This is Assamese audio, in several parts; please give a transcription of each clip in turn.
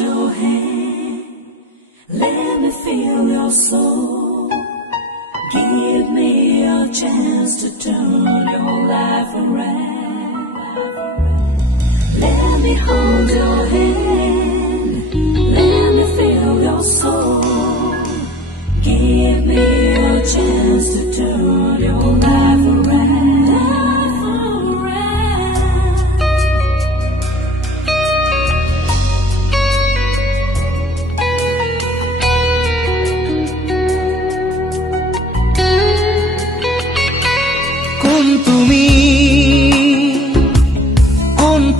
your hand. Let me feel your soul. Give me a chance to turn your life around. Let me hold your hand. Let me feel your soul. Give me a chance to turn your life around.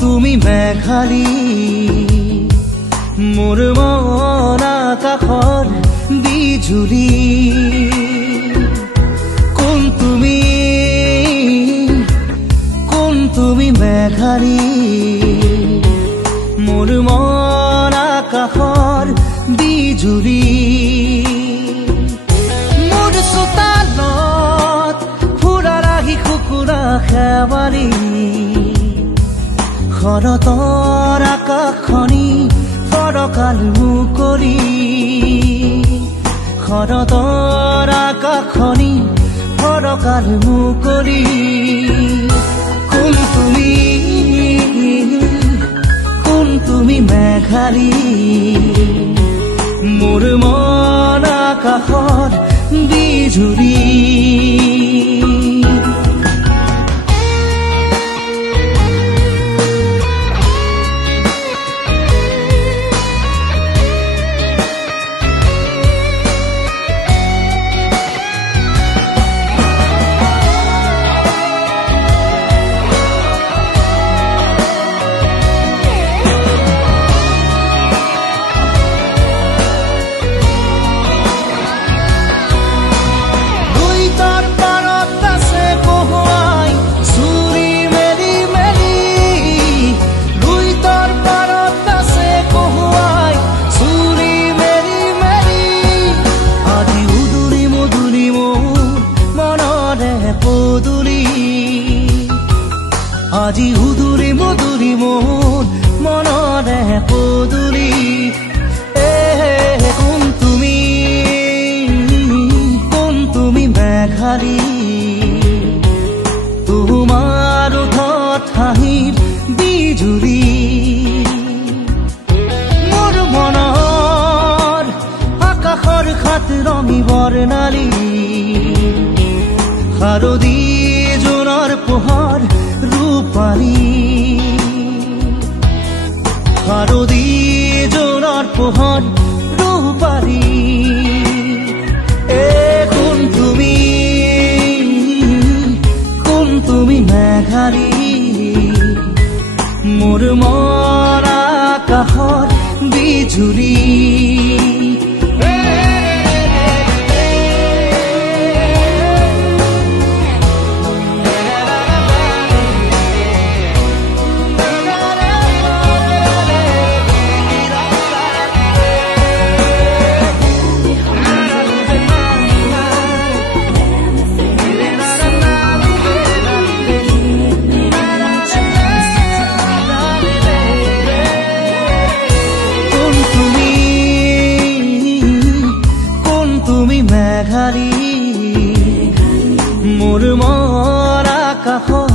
তুমি মেঘালী মোৰ মন আকাশৰ বিজুলী কোন তুমি মেঘালী মোৰ মন আকাশৰ বিজুলী মোৰ চোতালত ফুৰা ৰাখি কুকুৰা খেৱালী শৰতৰ আকাশখনি ফৰকাল মুকলি শৰতৰ আকাশখনি ফৰকাল মুকলি কোন তুমি মেঘালী মোৰ মন আকাশৰ বিজুলী আজি উদুৰি মধুৰি মোৰ মনৰে পদুলি কোন তুমি মেঘালী তোমাৰ ওঠত হাঁহিৰ বিজুলী মোৰ মনৰ আকাশৰ খাত ৰঙী বৰ্ণালী শাৰদী জোনৰ পোহৰ ৰূপালী শাৰদী জোনৰ পোহৰ ৰূপালী কোন তুমি মেঘালী মোৰ মন আকাশৰ বিজুলী মোৰ মন আকাশৰ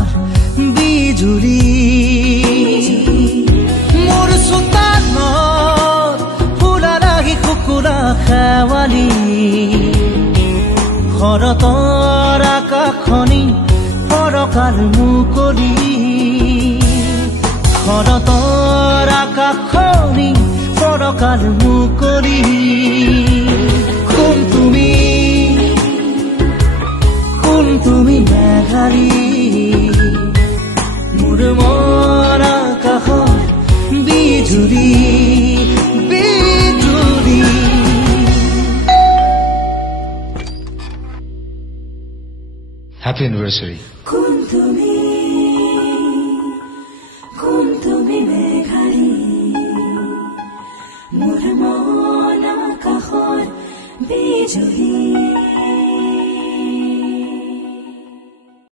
বিজুলী মোৰ চোতালত ফুৰা ৰাখি কুকুৰা খেৱালী শৰতৰ আকাশখনি ফৰকাল মুকলি শৰতৰ আকাশখনি ফৰকাল মুকলি কোন তুমি মেঘালী মোৰ মন আকাশৰ বিজুলী Happy anniversary. কোন তুমি মেঘালী মোৰ মন আকাশৰ বিজুলী